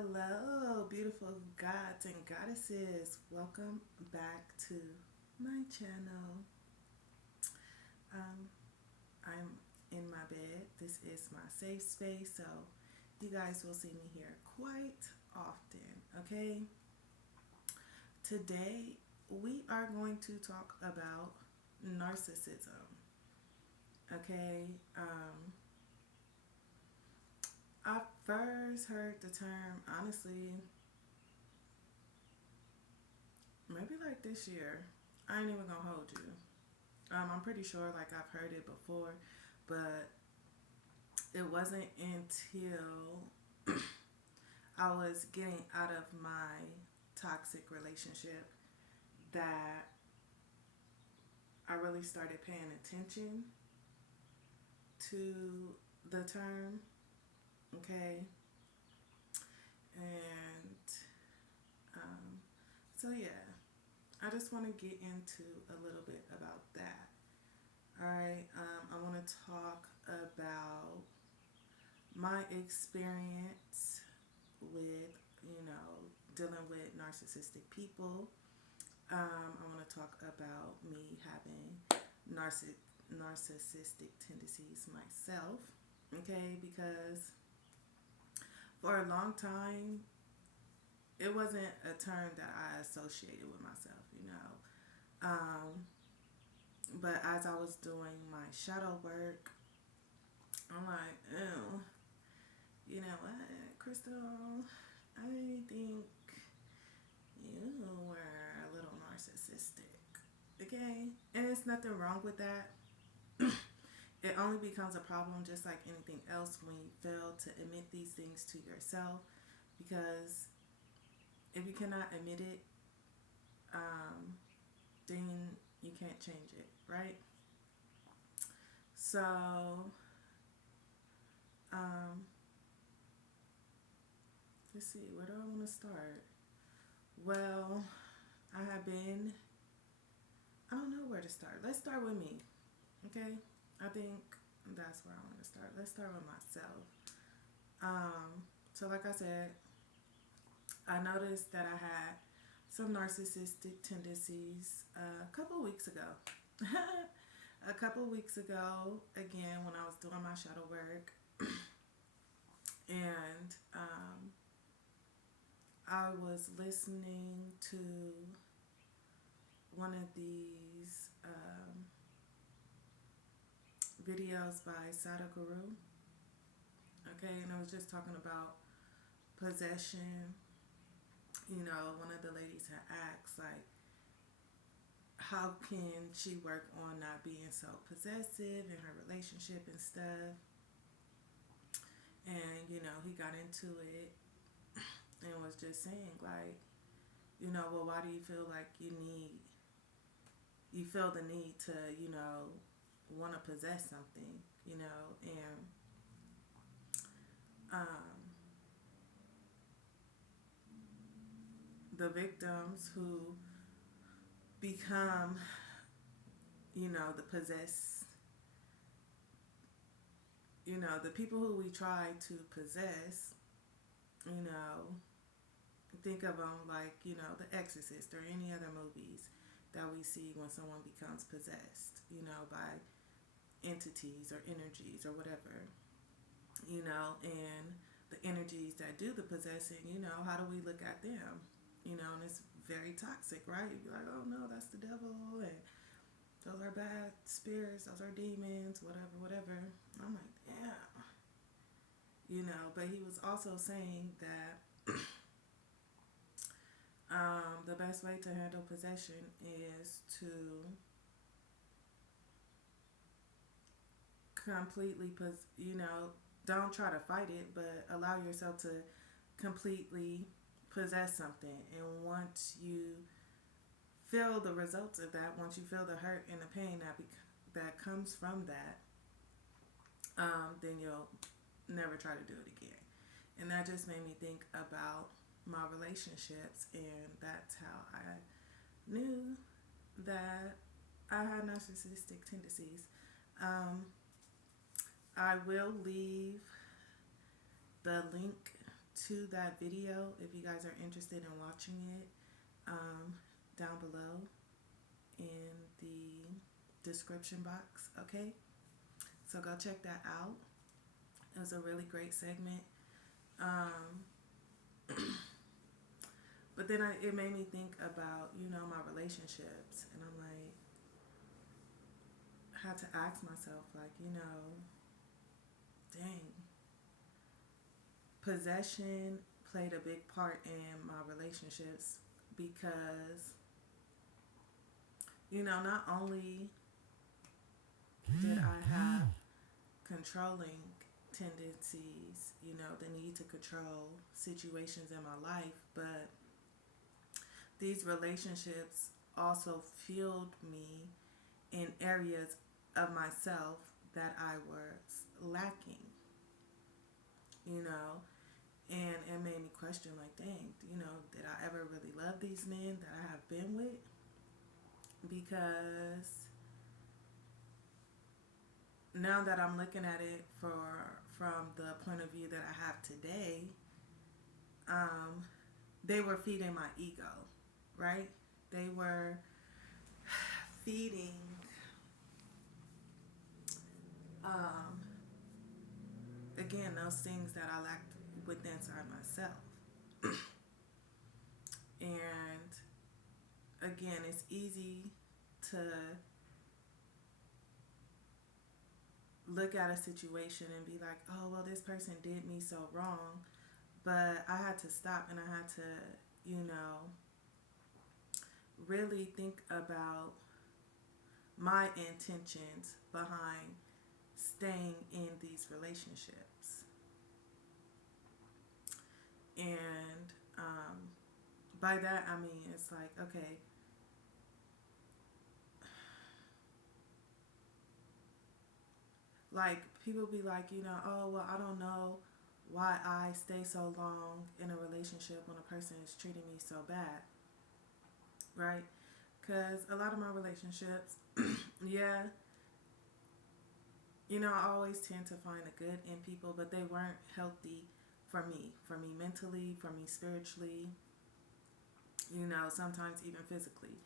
Hello, beautiful gods and goddesses. Welcome back to my channel. Um, I'm in my bed. This is my safe space, so you guys will see me here quite often, okay? Today, we are going to talk about narcissism, okay? I first heard the term, honestly, maybe like this year. I ain't even gonna hold you. I'm pretty sure like I've heard it before, but it wasn't until I was getting out of my toxic relationship that I really started paying attention to the term, okay? And um, so, yeah, I just want to get into a little bit about that. All right, I want to talk about my experience with, dealing with narcissistic people. I want to talk about me having narcissistic tendencies myself, okay? Because for a long time, it wasn't a term that I associated with myself. Um, but as I was doing my shadow work, I'm like, ew, you know what, Crystal? I think you were a little narcissistic. Okay? And there's nothing wrong with that. It only becomes a problem just like anything else when you fail to admit these things to yourself. Because if you cannot admit it, um, then you can't change it, right? So, um, let's see, where do I want to start? Well, I have been, I don't know where to start. Let's start with me, okay? I think that's where I want to start. Let's start with myself. So like I said, I noticed that I had some narcissistic tendencies a couple weeks ago. A couple weeks ago, again, when I was doing my shadow work, and I was listening to one of these videos by Sadhguru. Okay, and it was just talking about possession. One of the ladies had asked, like, how can she work on not being so possessive in her relationship and stuff? And, he got into it and was just saying, like, well, why do you feel like you feel the need to, want to possess something, and um, the victims who become, the possess, the people who we try to possess, you know, think of them like, The Exorcist or any other movies that we see when someone becomes possessed, by entities or energies or whatever, and the energies that do the possessing, how do we look at them? And it's very toxic, right? You'd be like, oh no, that's the devil, and those are bad spirits, those are demons, whatever, whatever. I'm like, yeah, but he was also saying that the best way to handle possession is to completely, don't try to fight it, but allow yourself to completely possess something. And once you feel the results of that, once you feel the hurt and the pain that comes from that, then you'll never try to do it again. And that just made me think about my relationships, and that's how I knew that I had narcissistic tendencies. I will leave the link to that video if you guys are interested in watching it, down below in the description box. Okay, so go check that out. It was a really great segment. Um, but then it made me think about, my relationships, and I'm like, I had to ask myself, like, dang, possession played a big part in my relationships because, not only did I have controlling tendencies, the need to control situations in my life, but these relationships also fueled me in areas of myself that I was lacking, and it made me question, like, dang, did I ever really love these men that I have been with? Because now that I'm looking at it from the point of view that I have today, they were feeding my ego, right? They were feeding again those things that I lacked within inside myself. And again, it's easy to look at a situation and be like, oh, well, this person did me so wrong. But I had to stop, and I had to, really think about my intentions behind staying in these relationships. And by that, I mean, it's like, okay, like, people be like, oh, well, I don't know why I stay so long in a relationship when a person is treating me so bad, right? Because a lot of my relationships, yeah, I always tend to find the good in people, but they weren't healthy for me mentally, for me spiritually, sometimes even physically.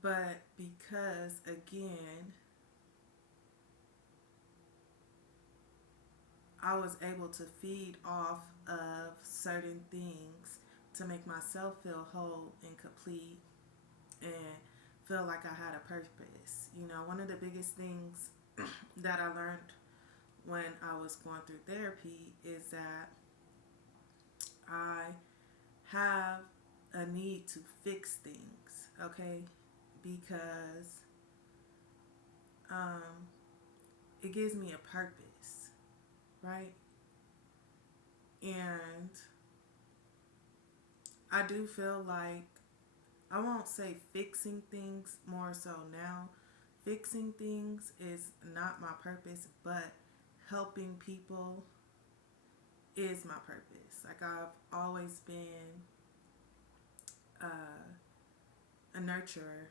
But because, again, I was able to feed off of certain things to make myself feel whole and complete and feel like I had a purpose. One of the biggest things that I learned when I was going through therapy is that I have a need to fix things, okay? Because it gives me a purpose, right? And I do feel like, I won't say fixing things more so now. Fixing things is not my purpose, but helping people is my purpose. Like, I've always been a nurturer.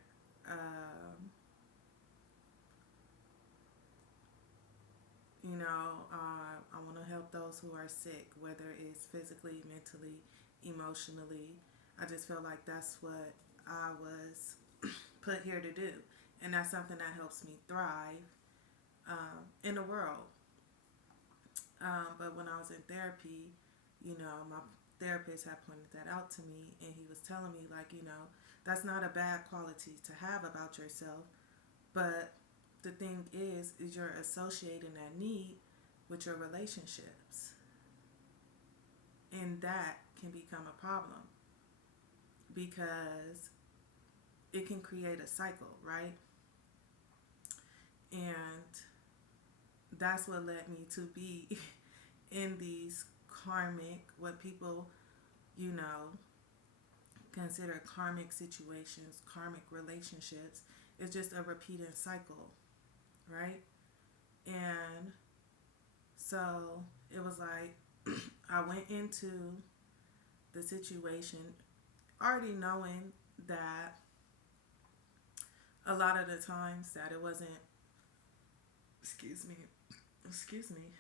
I want to help those who are sick, whether it's physically, mentally, emotionally. I just feel like that's what I was put here to do. And that's something that helps me thrive in the world. But when I was in therapy, my therapist had pointed that out to me, and he was telling me, like, that's not a bad quality to have about yourself, but the thing is you're associating that need with your relationships, and that can become a problem because it can create a cycle, right? And that's what led me to be in these karmic, what people, consider karmic situations, karmic relationships. It's just a repeating cycle, right? And so it was like I went into the situation already knowing that a lot of the times that it wasn't, excuse me, excuse me,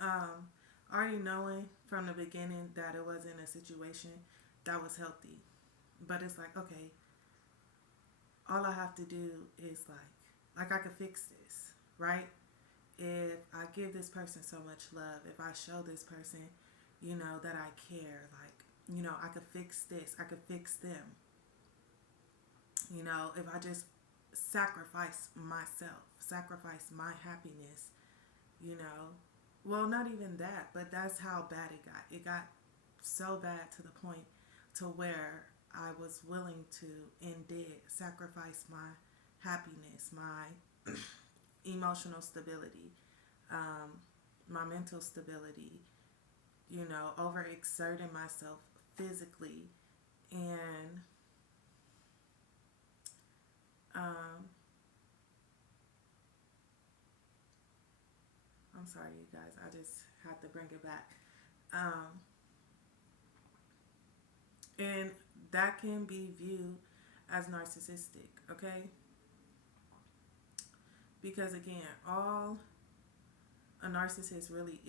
um, already knowing from the beginning that it wasn't a situation that was healthy. But it's like, okay, all I have to do is like I could fix this, right? If I give this person so much love, if I show this person, that I care, like, I could fix this, I could fix them. If I just sacrifice myself, sacrifice my happiness, you know. Well, not even that, but that's how bad it got. It got so bad to the point to where I was willing to indeed sacrifice my happiness, my emotional stability, um, my mental stability, overexerting myself physically. And um, I'm sorry, you guys, I just had to bring it back. Um, and that can be viewed as narcissistic, okay? Because again, all a narcissist really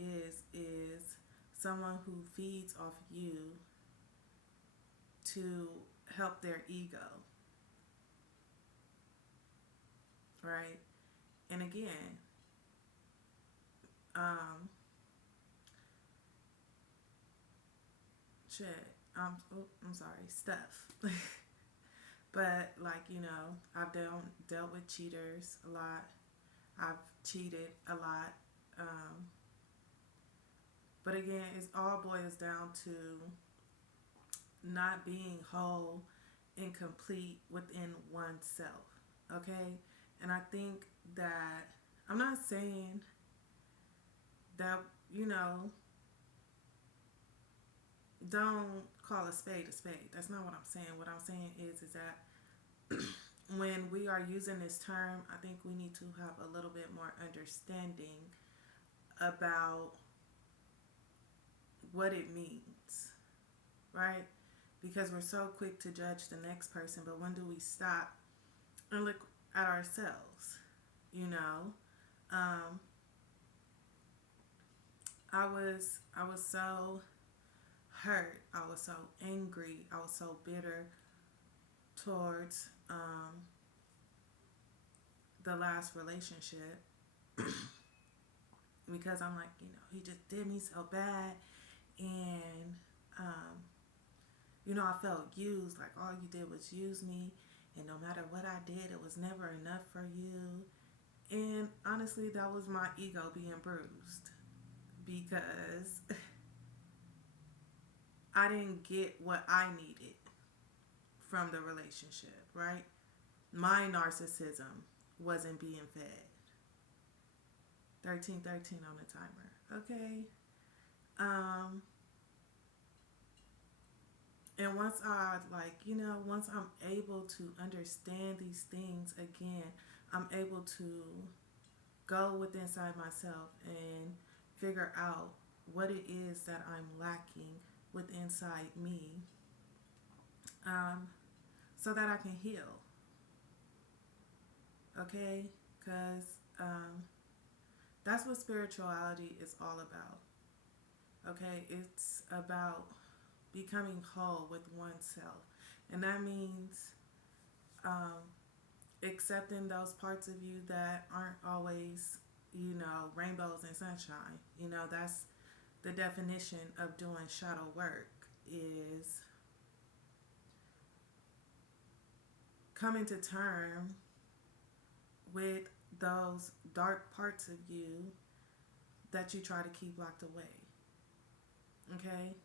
is someone who feeds off you to help their ego, right? And again, um, shit, I'm sorry, stuff. But like I've dealt with cheaters a lot. I've cheated a lot. Um, but again, it all boils down to not being whole and complete within oneself. Okay? And I think that I'm not saying that, don't call a spade a spade. That's not what I'm saying. What I'm saying is that when we are using this term, I think we need to have a little bit more understanding about what it means, right? Because we're so quick to judge the next person, but when do we stop and look at ourselves? You know, um, I was so hurt. I was so angry. I was so bitter towards the last relationship because I'm like, he just did me so bad, and I felt used. Like all you did was use me, and no matter what I did, it was never enough for you. And honestly, that was my ego being bruised because I didn't get what I needed from the relationship, right? My narcissism wasn't being fed. 1313 on the timer. Okay. And once I'm able to understand these things again, I'm able to go within inside myself and figure out what it is that I'm lacking within inside me, um, so that I can heal. Okay? Because that's what spirituality is all about. Okay? It's about becoming whole with oneself. And that means um, accepting those parts of you that aren't always, rainbows and sunshine. That's the definition of doing shadow work, is coming to terms with those dark parts of you that you try to keep locked away. Okay?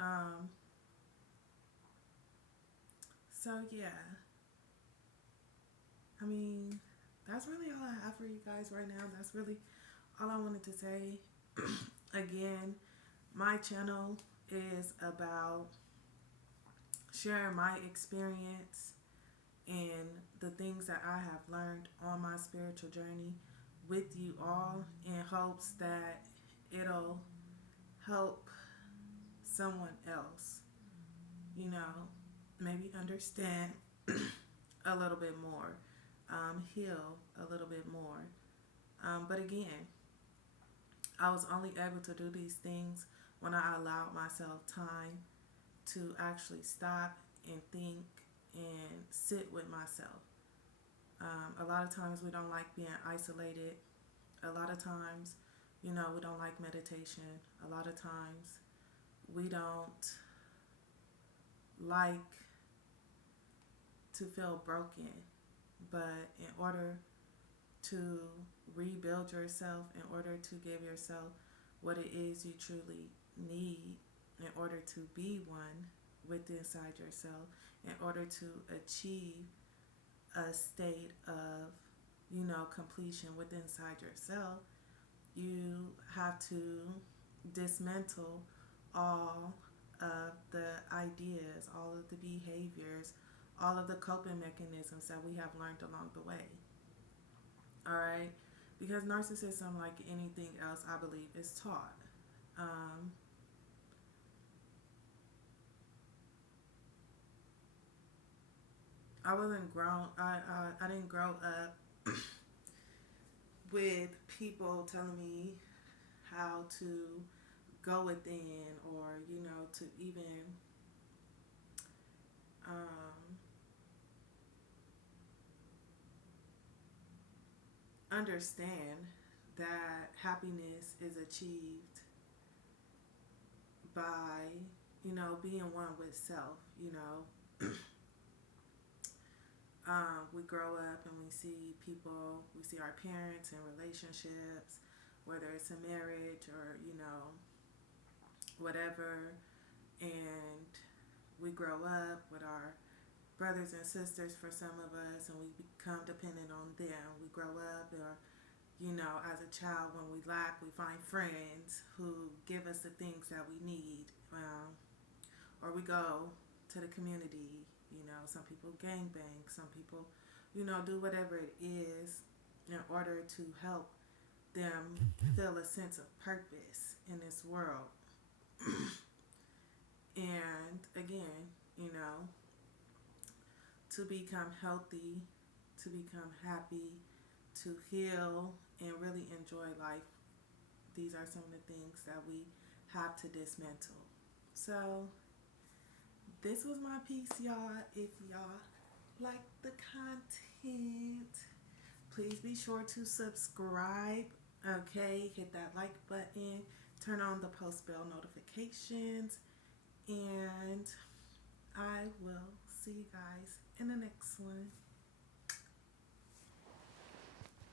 Um, so yeah. I mean, that's really all I have for you guys right now. That's really all I wanted to say. Again, my channel is about sharing my experience and the things that I have learned on my spiritual journey with you all, in hopes that it'll help someone else, maybe understand a little bit more, heal a little bit more. But again, I was only able to do these things when I allowed myself time to actually stop and think and sit with myself. A lot of times we don't like being isolated. A lot of times, we don't like meditation. A lot of times we don't like to feel broken. But in order to rebuild yourself, in order to give yourself what it is you truly need, in order to be one with inside yourself, in order to achieve a state of, completion within inside yourself, you have to dismantle all of the ideas, all of the behaviors, all of the coping mechanisms that we have learned along the way. All right? Because narcissism, like anything else, I believe, is taught. Um, I wasn't grown. I didn't grow up with people telling me how to go within, or to even um, understand that happiness is achieved by being one with self. We grow up and we see people, we see our parents in relationships, whether it's a marriage or whatever, and we grow up with our brothers and sisters for some of us, and we become dependent on them. We grow up, or as a child, when we lack, we find friends who give us the things that we need, or we go to the community. Some people gangbang, some people do whatever it is in order to help them feel a sense of purpose in this world. And again, to become healthy, to become happy, to heal, and really enjoy life, these are some of the things that we have to dismantle. So, this was my piece, y'all. If y'all like the content, please be sure to subscribe. Okay, hit that like button, turn on the post bell notifications, and I will see you guys in the next one.